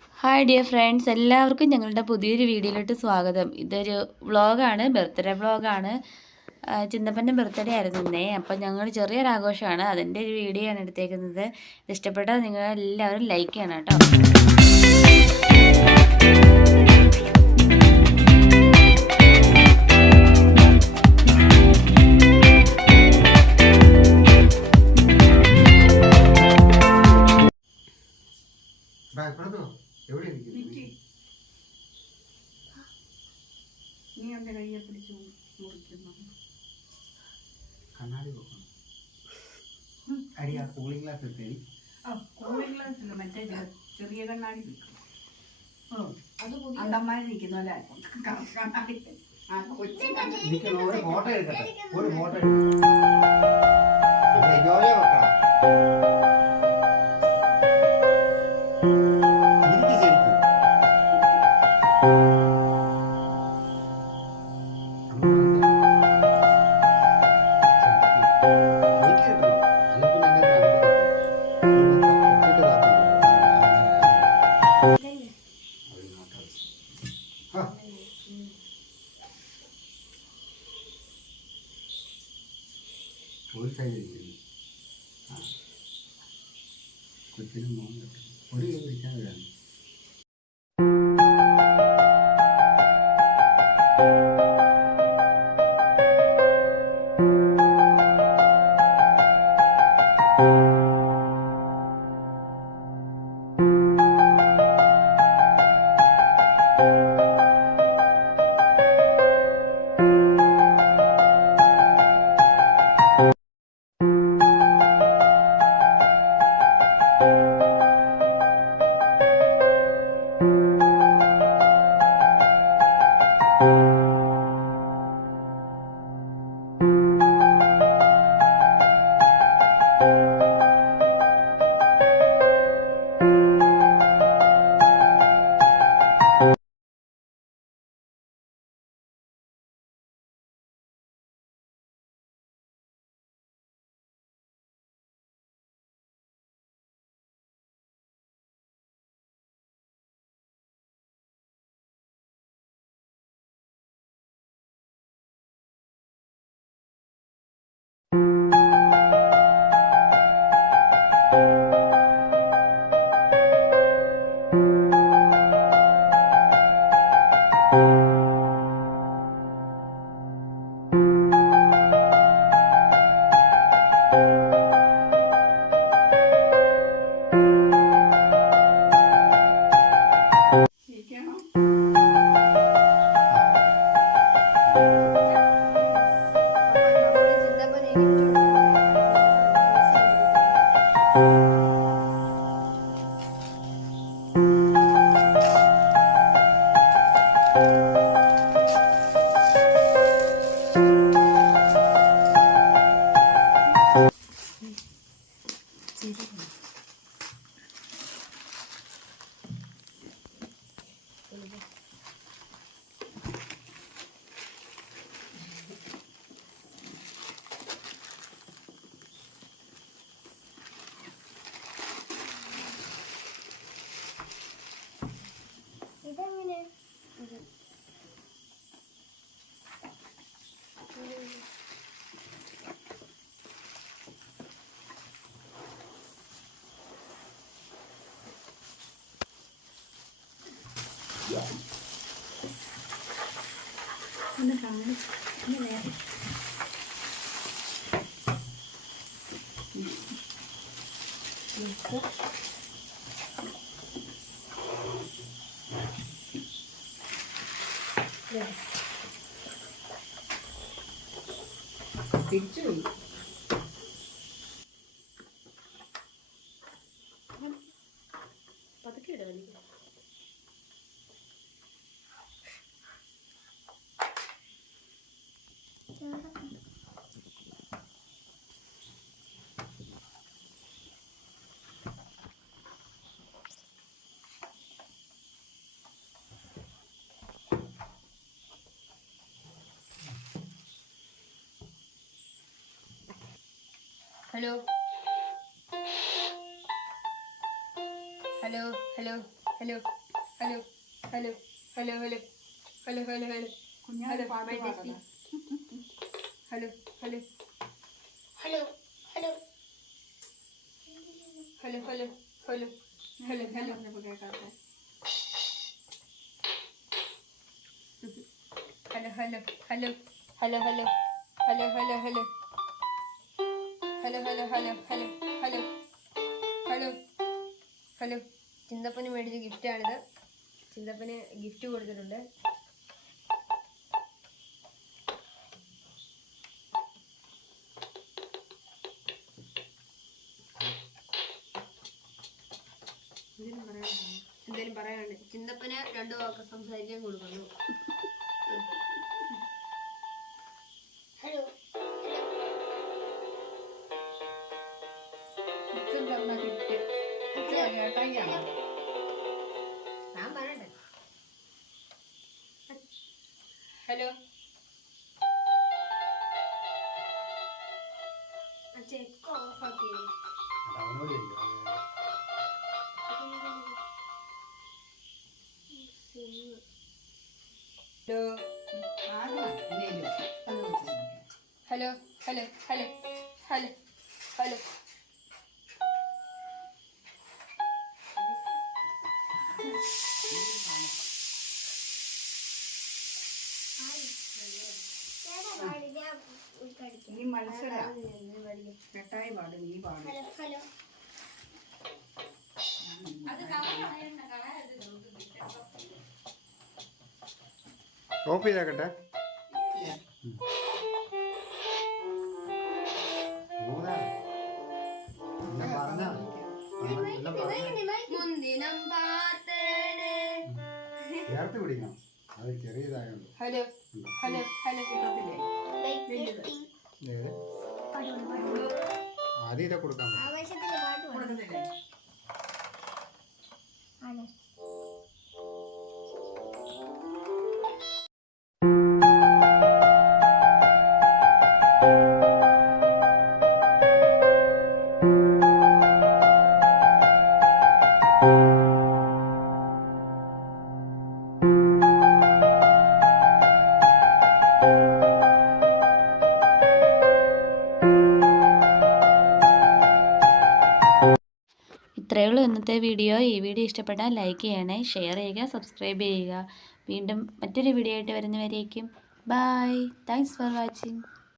Hi dear friends, എല്ലാവർക്കും ഞങ്ങളുടെ പുതിയൊരു വീഡിയോയിലോട്ട് സ്വാഗതം. ഇതൊരു വ്ളോഗാണ്, ബർത്ത്ഡേ വ്ളോഗാണ്. ചിന്തപ്പൻ്റെ ബർത്ത്ഡേ ആയിരുന്നു ഇന്നേ. അപ്പം ഞങ്ങൾ ചെറിയൊരു ആഘോഷമാണ്, അതിൻ്റെ ഒരു വീഡിയോ ആണ് എടുത്തേക്കുന്നത്. ഇഷ്ടപ്പെട്ടാൽ നിങ്ങൾ എല്ലാവരും ലൈക്ക് ചെയ്യണം കേട്ടോ. നീ എൻ്റെ കയ്യെ പിടിച്ച് മുറിക്കുന്നു. കണ്ണാടി പോക്കണം. അടി ആ കൂളിംഗ് ഗ്ലാസ് എടുത്തേരി. കൂളിംഗ് ഗ്ലാസ്സില്ല, മറ്റേ ചെറിയ കണ്ണാടി വെക്കും. അണ്ടന്മാരിരിക്കുന്നു അല്ലേ കണ്ണാടി. ഒരു ഫോട്ടോ എടുക്കട്ടെ, ഒരു ഫോട്ടോ വെക്കണം. ഒരു സൈഡിൽ കൊച്ചിനും മോൻ ഒരു കൈ പിടിച്ചാൽ വരാണ്. ഒന്ന് കാണും ഒന്ന് വേറെ തിരിച്ചു പോയി. പതുക്കെ ഇടാം. Hello hello hello hello hello hello hello hello hello hello hello കുഞ്ഞാട് പാട്ട് പാടണം. Hello hello hello hello hello hello hello hello ഞാൻ ഹലോ പറഞ്ഞപ്പോ കേൾക്കാത്തെ. Hello hello hello hello hello hello hello hello hello hello hello hello hello hello hello ചിന്തപ്പന് മേടിച്ച ഗിഫ്റ്റാണിത്. ചിന്തപ്പന് gift കൊടുത്തിട്ടുണ്ട്. എന്തേലും പറയാനുണ്ട്? ചിന്തപ്പന് 2 വാക്ക് സംസാരിക്കാൻ കൊടുക്കുന്നു. ഹലോ അച്ഛൻ തന്ന gift. ചേട്ടായിയാണ്. ഞാൻ പറയട്ടെ. ഹലോ ചെക്ക് ഓഫ് ആക്കി. ഡൗൺലോഡ് ചെയ്യും ഹലോ ആദ്യം എന്തേലും അത് വെച്ച് hello hello hello hello hello ഇനി മത്സരം. ചേട്ടായി പാടും, നീ പാടും. ഹലോ ഹലോ ഓഫ് ചെയ്തേക്കട്ടെ. മുന്തിനം പാത്തേനെ. ചേർത്ത് പിടിക്കണം, അത് ചെറിയതായോണ്ട്. ഹലോ ഹലോ ഹലോ കിട്ടത്തില്ലേ? ഏത്? ആദ്യം ഇതൊക്കെ കൊടുക്കാൻ പറ്റും. ആവേശത്തില് പാട്ട് പാടും. കൊടുക്കത്തില്ലേ? ആണ്. ഇത്രയേ ഉള്ളൂ ഇന്നത്തെ വീഡിയോ. ഈ വീഡിയോ ഇഷ്ടപ്പെട്ടാൽ ലൈക്ക് ചെയ്യണേ, ഷെയർ ചെയ്യുക, സബ്സ്ക്രൈബ് ചെയ്യുക. വീണ്ടും മറ്റൊരു വീഡിയോ ആയിട്ട് വരുന്നവരേക്കും ബൈ. Thanks for watching.